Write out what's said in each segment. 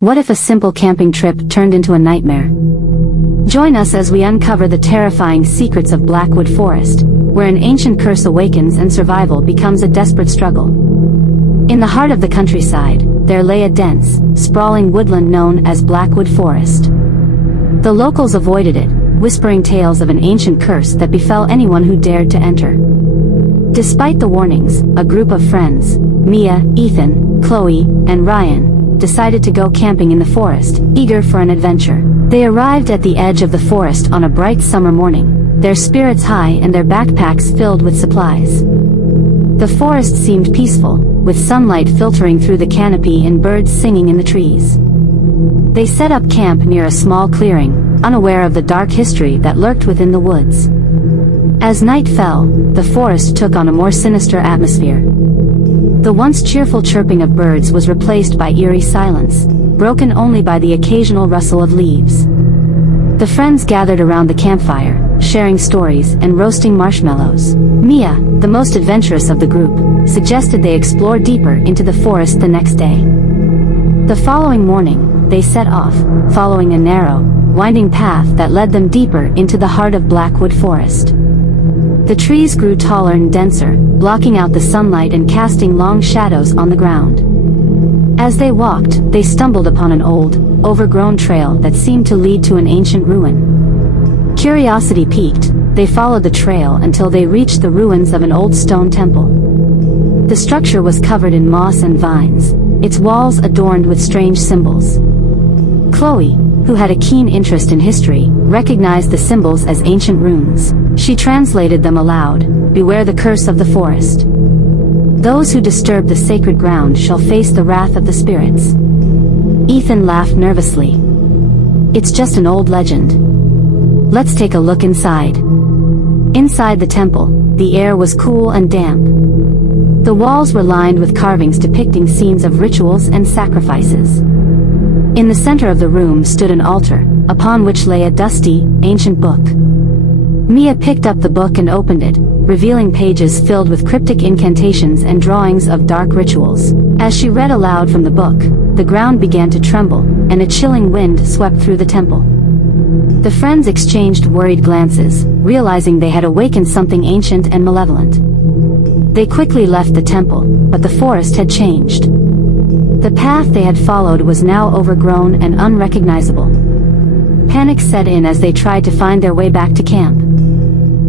What if a simple camping trip turned into a nightmare? Join us as we uncover the terrifying secrets of Blackwood Forest, where an ancient curse awakens and survival becomes a desperate struggle. In the heart of the countryside, there lay a dense, sprawling woodland known as Blackwood Forest. The locals avoided it, whispering tales of an ancient curse that befell anyone who dared to enter. Despite the warnings, a group of friends, Mia, Ethan, Chloe, and Ryan, decided to go camping in the forest, eager for an adventure. They arrived at the edge of the forest on a bright summer morning, their spirits high and their backpacks filled with supplies. The forest seemed peaceful, with sunlight filtering through the canopy and birds singing in the trees. They set up camp near a small clearing, unaware of the dark history that lurked within the woods. As night fell, the forest took on a more sinister atmosphere. The once cheerful chirping of birds was replaced by eerie silence, broken only by the occasional rustle of leaves. The friends gathered around the campfire, sharing stories and roasting marshmallows. Mia, the most adventurous of the group, suggested they explore deeper into the forest the next day. The following morning, they set off, following a narrow, winding path that led them deeper into the heart of Blackwood Forest. The trees grew taller and denser, blocking out the sunlight and casting long shadows on the ground. As they walked, they stumbled upon an old, overgrown trail that seemed to lead to an ancient ruin. Curiosity piqued, they followed the trail until they reached the ruins of an old stone temple. The structure was covered in moss and vines, its walls adorned with strange symbols. Chloe, who had a keen interest in history, recognized the symbols as ancient runes. She translated them aloud: "Beware the curse of the forest. Those who disturb the sacred ground shall face the wrath of the spirits." Ethan laughed nervously. "It's just an old legend. Let's take a look inside." Inside the temple, the air was cool and damp. The walls were lined with carvings depicting scenes of rituals and sacrifices. In the center of the room stood an altar, upon which lay a dusty, ancient book. Mia picked up the book and opened it, revealing pages filled with cryptic incantations and drawings of dark rituals. As she read aloud from the book, the ground began to tremble, and a chilling wind swept through the temple. The friends exchanged worried glances, realizing they had awakened something ancient and malevolent. They quickly left the temple, but the forest had changed. The path they had followed was now overgrown and unrecognizable. Panic set in as they tried to find their way back to camp.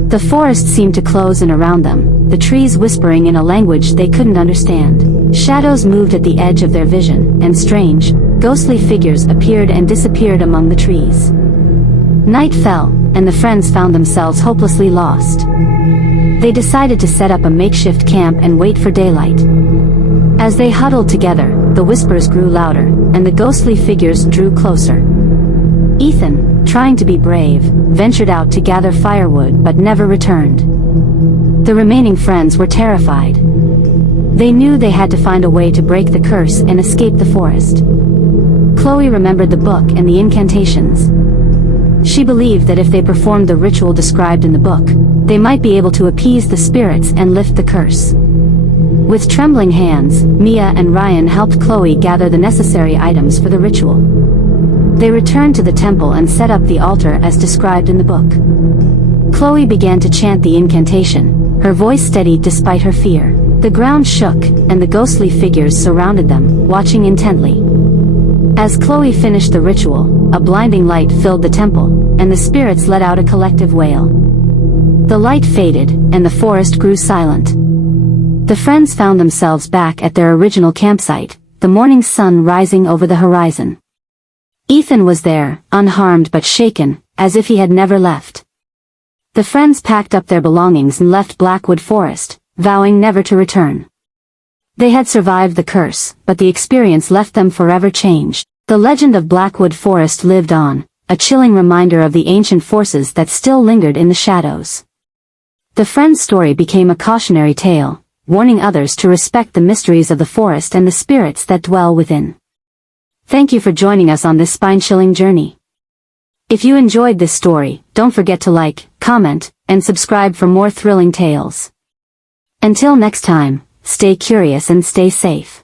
The forest seemed to close in around them, the trees whispering in a language they couldn't understand. Shadows moved at the edge of their vision, and strange, ghostly figures appeared and disappeared among the trees. Night fell, and the friends found themselves hopelessly lost. They decided to set up a makeshift camp and wait for daylight. As they huddled together, the whispers grew louder, and the ghostly figures drew closer. Ethan, trying to be brave, ventured out to gather firewood but never returned. The remaining friends were terrified. They knew they had to find a way to break the curse and escape the forest. Chloe remembered the book and the incantations. She believed that if they performed the ritual described in the book, they might be able to appease the spirits and lift the curse. With trembling hands, Mia and Ryan helped Chloe gather the necessary items for the ritual. They returned to the temple and set up the altar as described in the book. Chloe began to chant the incantation, her voice steady despite her fear. The ground shook, and the ghostly figures surrounded them, watching intently. As Chloe finished the ritual, a blinding light filled the temple, and the spirits let out a collective wail. The light faded, and the forest grew silent. The friends found themselves back at their original campsite, the morning sun rising over the horizon. Ethan was there, unharmed but shaken, as if he had never left. The friends packed up their belongings and left Blackwood Forest, vowing never to return. They had survived the curse, but the experience left them forever changed. The legend of Blackwood Forest lived on, a chilling reminder of the ancient forces that still lingered in the shadows. The friends' story became a cautionary tale, warning others to respect the mysteries of the forest and the spirits that dwell within. Thank you for joining us on this spine-chilling journey. If you enjoyed this story, don't forget to like, comment, and subscribe for more thrilling tales. Until next time, stay curious and stay safe.